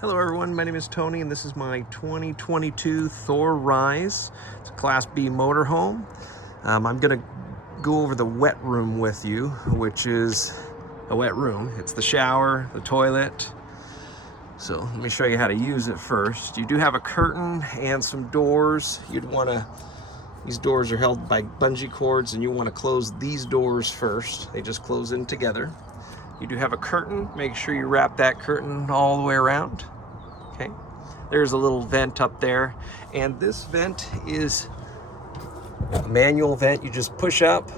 Hello everyone, my name is Tony and this is my 2022 Thor Rise. It's a Class B motorhome. I'm going to go over the wet room with you, which is a wet room. It's the shower, the toilet. So let me show you how to use it first. You do have a curtain and some doors. These doors are held by bungee cords and you want to close these doors first. They just close in together. You do have a curtain. Make sure you wrap that curtain all the way around. Okay. There's a little vent up there. And this vent is a manual vent. You just push up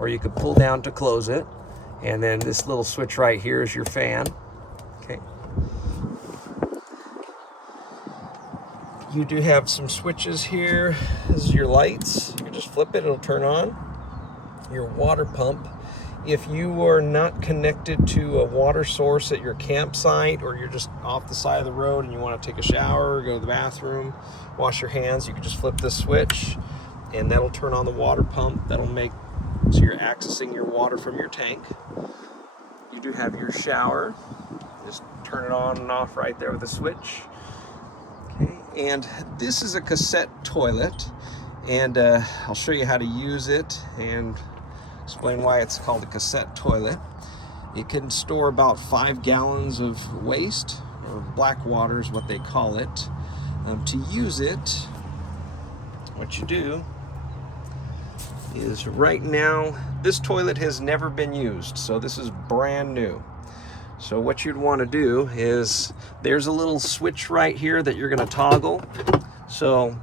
or you could pull down to close it. And then this little switch right here is your fan. Okay. You do have some switches here. This is your lights. You just flip it, it'll turn on. Your water pump. If you are not connected to a water source at your campsite, or you're just off the side of the road and you want to take a shower, go to the bathroom, wash your hands, you can just flip this switch and that'll turn on the water pump. That'll make so you're accessing your water from your tank. You do have your shower. Just turn it on and off right there with a switch. Okay, and this is a cassette toilet, and I'll show you how to use it and explain why it's called a cassette toilet. It can store about 5 gallons of waste, or black water is what they call it. To use it, what you do is, right now, this toilet has never been used, so this is brand new. So what you'd want to do is, there's a little switch right here that you're going to toggle. So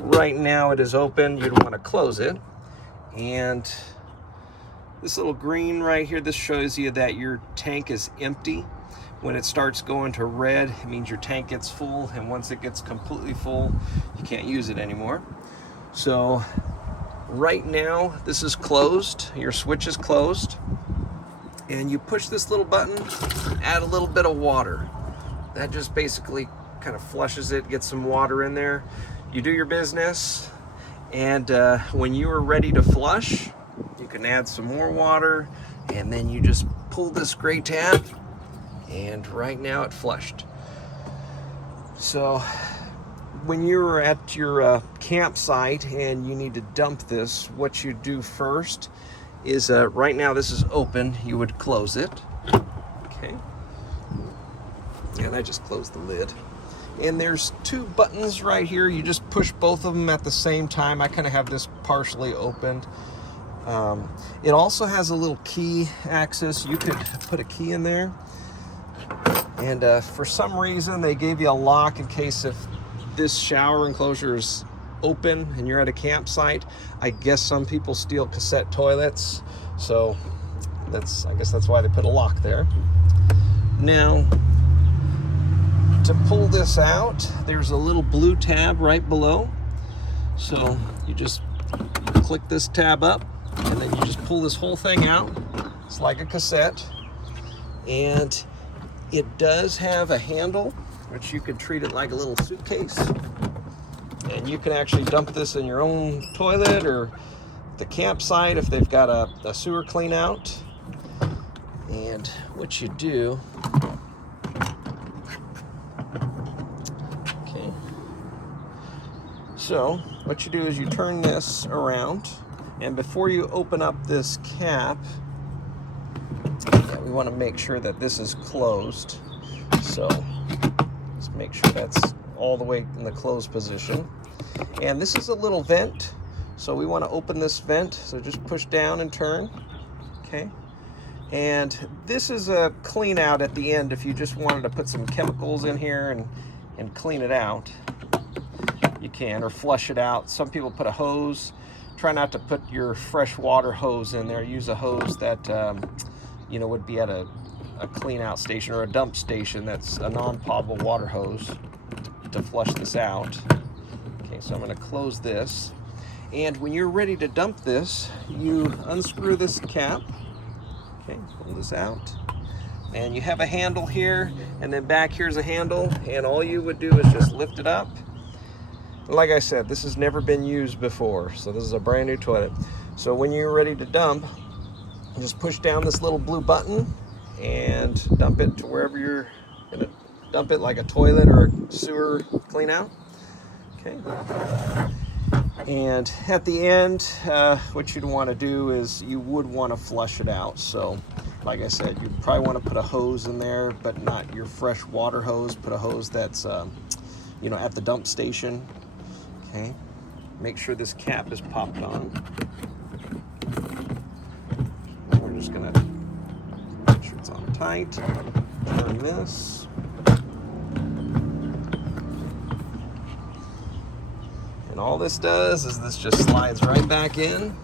right now it is open, you'd want to close it, and this little green right here, this shows you that your tank is empty. When it starts going to red, it means your tank gets full, and once it gets completely full, you can't use it anymore. So right now, this is closed, your switch is closed, and you push this little button, add a little bit of water. That just basically kind of flushes it, gets some water in there. You do your business, and when you are ready to flush, you can add some more water, and then you just pull this gray tab, and right now it flushed. So when you're at your campsite and you need to dump this, what you do first is, right now this is open, you would close it. Okay. And I just closed the lid. And there's 2 buttons right here. You just push both of them at the same time. I kind of have this partially opened. It also has a little key access. You could put a key in there. And for some reason, they gave you a lock in case if this shower enclosure is open and you're at a campsite. I guess some people steal cassette toilets. So I guess that's why they put a lock there. Now, to pull this out, there's a little blue tab right below. So you just click this tab up, and then you just pull this whole thing out. It's like a cassette. And it does have a handle, which you could treat it like a little suitcase. And you can actually dump this in your own toilet or the campsite if they've got a sewer clean out. And what you do, okay, so what you do is you turn this around, and before you open up this cap, we want to make sure that this is closed. So let's make sure that's all the way in the closed position. And this is a little vent, so we want to open this vent. So just push down and turn. Okay. And this is a clean out at the end if you just wanted to put some chemicals in here and clean it out. You can, or flush it out. Some people put a hose. Try not to put your fresh water hose in there. Use a hose that would be at a clean out station or a dump station that's a non-potable water hose to flush this out. Okay, so I'm going to close this. And when you're ready to dump this, you unscrew this cap. Okay, pull this out. And you have a handle here, and then back here's a handle, and all you would do is just lift it up. Like I said, this has never been used before, so this is a brand new toilet. So when you're ready to dump, just push down this little blue button and dump it to wherever you're going to dump it like a toilet or a sewer clean out. Okay. And at the end, what you'd want to do is you would want to flush it out. So, like I said, you'd probably want to put a hose in there, but not your fresh water hose. Put a hose that's, you know, at the dump station. Okay. Make sure this cap is popped on. We're just gonna make sure it's on tight. Turn this. And all this does is this just slides right back in.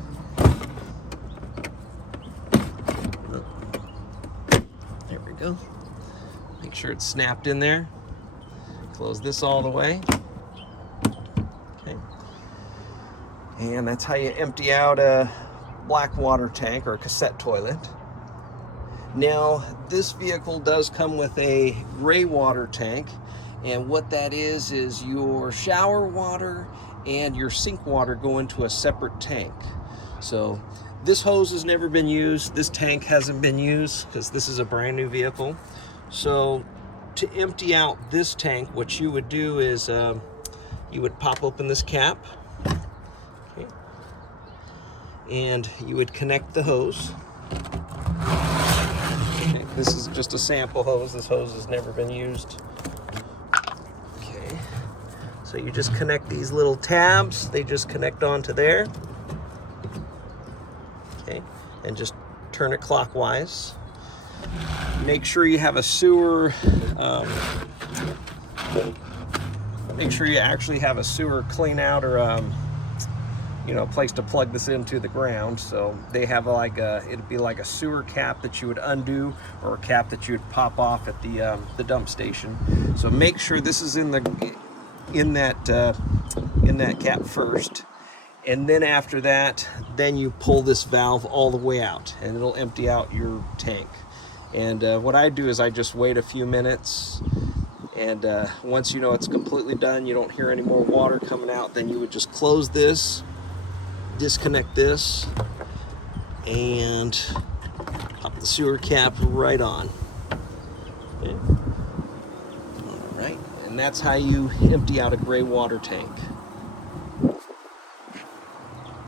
There we go. Make sure it's snapped in there. Close this all the way. Okay. And that's how you empty out a black water tank or a cassette toilet. Now, this vehicle does come with a gray water tank, and what that is your shower water and your sink water go into a separate tank. So this hose has never been used, this tank hasn't been used because this is a brand new vehicle. So to empty out this tank, what you would do is you would pop open this cap, okay, and you would connect the hose. Okay, this is just a sample hose. This hose has never been used. Okay, so you just connect these little tabs. They just connect onto there. Okay, and just turn it clockwise. Make sure you have a sewer, make sure you actually have a sewer clean out or you know, a place to plug this into the ground. So they have like it'd be like a sewer cap that you would undo, or a cap that you would pop off at the dump station. So make sure this is in that cap first, and then after that, then you pull this valve all the way out, and it'll empty out your tank. And what I do is I just wait a few minutes, and once you know it's completely done, you don't hear any more water coming out, then you would just close this, disconnect this, and pop the sewer cap right on. Okay. All right, and that's how you empty out a gray water tank.